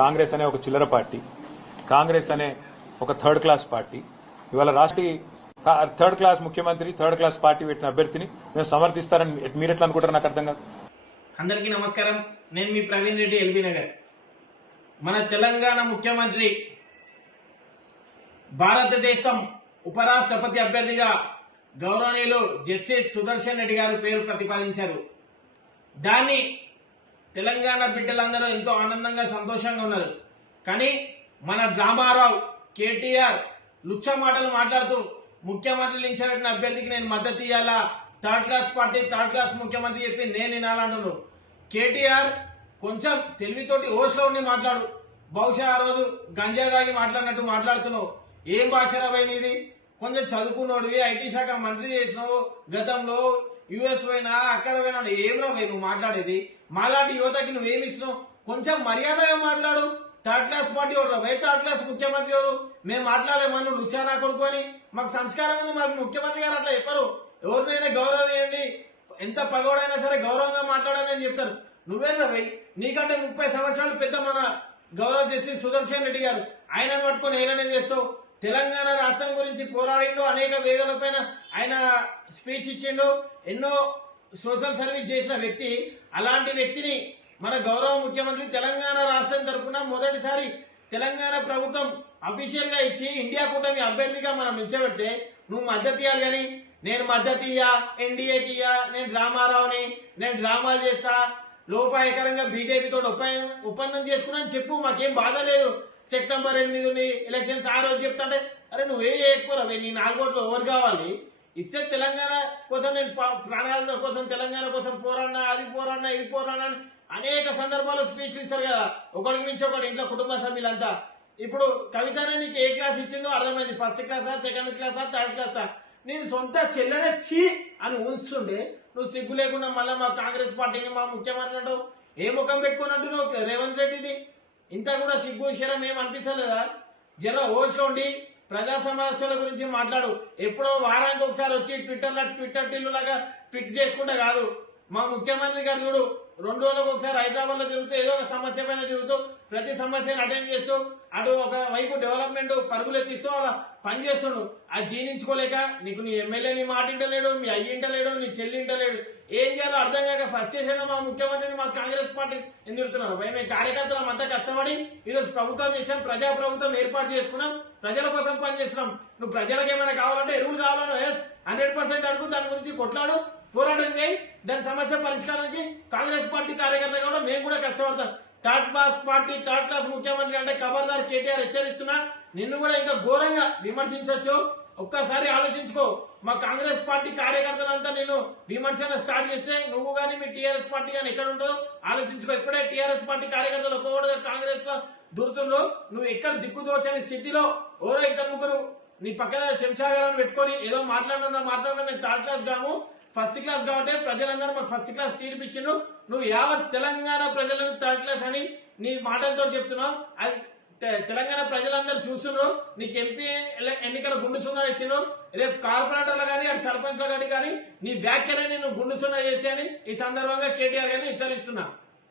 కాంగ్రెస్ అనే ఒక చిల్లర పార్టీ కాంగ్రెస్ అనే ఒక థర్డ్ క్లాస్ పార్టీ. ఇవాళ రాష్ట్ర థర్డ్ క్లాస్ ముఖ్యమంత్రి థర్డ్ క్లాస్ పార్టీ పెట్టిన అభ్యర్థిని మేము సమర్థిస్తారని మీరు ఎట్లా అనుకుంటారు నాకు అర్థం కాదు. అందరికీ నమస్కారం. నేను మీ ప్రవీణ్ రెడ్డి ఎల్బీ నగర్. మన తెలంగాణ ముఖ్యమంత్రి భారతదేశం ఉపరాష్ట్రపతి అభ్యర్థిగా గౌరవనీయులు జస్టిస్ సుదర్శన్ రెడ్డి గారు పేరు ప్రతిపాదించారు. దాన్ని తెలంగాణ బిడ్డలందరూ ఎంతో ఆనందంగా సంతోషంగా ఉన్నారు. కానీ మన గ్రామారావు కేటీఆర్ లుచ్చ మాటలు మాట్లాడుతూ ముఖ్యమంత్రి నిలిచబెట్టిన అభ్యర్థికి నేను మద్దతు ఇవ్వాలా third class party third class ముఖ్యమంత్రి చెప్పి నేను వినాలంటున్నాను కేటీఆర్ కొంచెం తెలివితోటి ఓర్స్లో ఉండి మాట్లాడు. బహుశా ఆ రోజు గంజా దాగి మాట్లాడినట్టు మాట్లాడుతున్నావు. ఏం భాష పోయి కొంచెం చదువుకున్నోడివి ఐటీ శాఖ మంత్రి చేసినావు గతంలో యుఎస్ పోయినా అక్కడ పోయినా ఏం రా పోయి నువ్వు మాట్లాడేది? మాలాంటి యువతకి నువ్వేమి ఇచ్చినావు కొంచెం మర్యాదగా మాట్లాడు. థర్డ్ క్లాస్ పార్టీ ఎవరు వై థర్డ్ క్లాస్ ముఖ్యమంత్రి ఎవరు మేము మాట్లాడలేమని నువ్వు లుచానా కొడుకొని మాకు సంస్కారం ఉంది మాకు ముఖ్యమంత్రి గారు అట్లా చెప్పరు. ఎవరినైనా గౌరవం ఇవ్వండి. ఎంత పగోడైనా సరే గౌరవంగా మాట్లాడని అని చెప్తారు. నువ్వేం రవి నీకంటే ముప్పై సంవత్సరాలు పెద్ద మన గౌరవ చేసి సుదర్శన్ రెడ్డి గారు. ఆయన పట్టుకొని ఏలనే చేస్తావు. తెలంగాణ రాష్ట్రం గురించి పోరాడిండు అనేక వేదన ఆయన స్పీచ్ ఇచ్చిండు. ఎన్నో సోషల్ సర్వీస్ చేసిన వ్యక్తి అలాంటి వ్యక్తిని మన గౌరవ ముఖ్యమంత్రి తెలంగాణ రాష్ట్రం తరఫున మొదటిసారి తెలంగాణ ప్రభుత్వం అఫీషియల్గా ఇచ్చి ఇండియా కూటమి అభ్యర్థిగా మనం నిల్చోబెడితే నువ్వు మద్దతు ఇవ్వాలి కానీ నేను మద్దతు ఇయ్యా ఎన్డీఏకి ఇయ్యా నేను డ్రామారావుని నేను డ్రామాలు చేస్తా లోపాయకరంగా బీజేపీ ఒప్పందం ఒప్పందం చేసుకున్నా చెప్పు మాకేం బాధ లేదు. సెప్టెంబర్ ఎనిమిది ఎలక్షన్స్ ఆ రోజు చెప్తాంటే అరే నువ్వే చేయకపోరా నీ నాలుగోట్లు ఎవరు కావాలి? ఇస్తే తెలంగాణ కోసం నేను పా- ప్రాణాల కోసం తెలంగాణ కోసం పోరాడినా అది పోరాడినా ఇది పోరాడినా అని అనేక సందర్భాల్లో స్పీచ్లు ఇస్తారు కదా. ఒకరికి గురించి ఒకటి ఇంట్లో కుటుంబ సభ్యులంతా. ఇప్పుడు కవిత నీకు ఏ క్లాస్ ఇచ్చిందో అర్థమైంది. ఫస్ట్ క్లాసా సెకండ్ క్లాసా థర్డ్ క్లాసా? నేను సొంత చెల్లెనే చీ అని ఉంచుండే నువ్వు సిగ్గు లేకుండా మళ్ళీ మా కాంగ్రెస్ పార్టీని మా ముఖ్యమంత్రి అంటావు? ఏ ముఖం పెట్టుకున్నట్టు నువ్వు? రేవంత్ రెడ్డిని ఇంత కూడా సిగ్గు విషయం ఏం అనిపిస్తలేదా? జర ఓచోండి. ప్రజా సమస్యల గురించి మాట్లాడు. ఎప్పుడో వారానికి ఒకసారి వచ్చి ట్విట్టర్ ట్విట్టర్ టిల్లు లాగా ట్విట్ చేసుకుంటే కాదు. మా ముఖ్యమంత్రి గారు చూడు రెండు రోజులకు ఒకసారి హైదరాబాద్లో తిరుగుతూ ఏదో ఒక సమస్య పైన తిరుగుతూ ప్రతి సమస్యను అటెండ్ చేస్తూ అటు ఒక వైపు డెవలప్మెంట్ పరుగులు ఎత్తిస్తూ అలా పని చేస్తుండు. అది జీర్ణించుకోలేక నీకు నీ ఎమ్మెల్యే నీ మాట ఇంటలేడు మీ అయ్యి ఇంటలేడు నీ చెల్లి ఇంటలేడు ఏం చేయాలో అర్థం కాక ఫస్ట్ చేసిన మా ముఖ్యమంత్రిని మా కాంగ్రెస్ పార్టీ ఎందుకున్నారు మేము కార్యకర్తలం అంతా కష్టపడి ఈరోజు ప్రభుత్వం చేసాం ప్రజా ప్రభుత్వం ఏర్పాటు చేసుకున్నాం ప్రజల కోసం పనిచేస్తున్నాం. నువ్వు ప్రజలకు ఏమైనా కావాలంటే ఎరువులు కావాలన్నా ఎస్ హండ్రెడ్ పర్సెంట్ అడుగు దాని గురించి కొట్లాడు. పోరాటం చేయి దాని సమస్య పరిష్కారానికి కాంగ్రెస్ పార్టీ కార్యకర్త కూడా మేము కూడా కష్టపడతాం. Third class party third class ముఖ్యమంత్రి అంటే ఖబర్దార్ కేటీఆర్ హెచ్చరిస్తున్నా. నిన్ను కూడా ఇంకా ఘోరంగా విమర్శించవచ్చు ఒక్కసారి ఆలోచించుకో. మా కాంగ్రెస్ పార్టీ కార్యకర్తలంతా నేను విమర్శన స్టార్ట్ చేస్తే నువ్వు గానీ మీ టీఆర్ఎస్ పార్టీ కానీ ఎక్కడ ఉంటుందో ఆలోచించుకో. ఎప్పుడే టీఆర్ఎస్ పార్టీ కార్యకర్తలు ఒక్కొక్కటిగా కాంగ్రెస్లో దూరుతుండ్రు నువ్వు ఎక్కడ దిక్కుదోచని స్థితిలో? ఓరో ఇద్దరు ముగ్గురు నీ పక్కన చెంచాగాలను పెట్టుకొని ఏదో మాట్లాడుతున్నా మాట్లాడడం మేము థర్డ్ క్లాస్ కాము ఫస్ట్ క్లాస్ కాబట్టి ప్రజలందరూ మాకు ఫస్ట్ క్లాస్ తీర్పిచ్చిండ్రు నువ్వు యావత్ తెలంగాణ ప్రజలను థర్డ్ క్లాస్ అని నీ మాటలతో చెప్తున్నావు. అది తె- తెలంగాణ ప్రజలందరూ చూస్తున్నారు నీకు ఎంపీ ఎన్నికల గుండు సున్నా ఇచ్చిండ్రు రేపు కార్పొరేటర్లు కానీ అటు సర్పంచ్లు కానీ కానీ నీ వ్యాఖ్యలని నువ్వు గుండు సున్నా చేసి అని ఈ సందర్భంగా కేటీఆర్ గారిని హెచ్చరిస్తున్నా.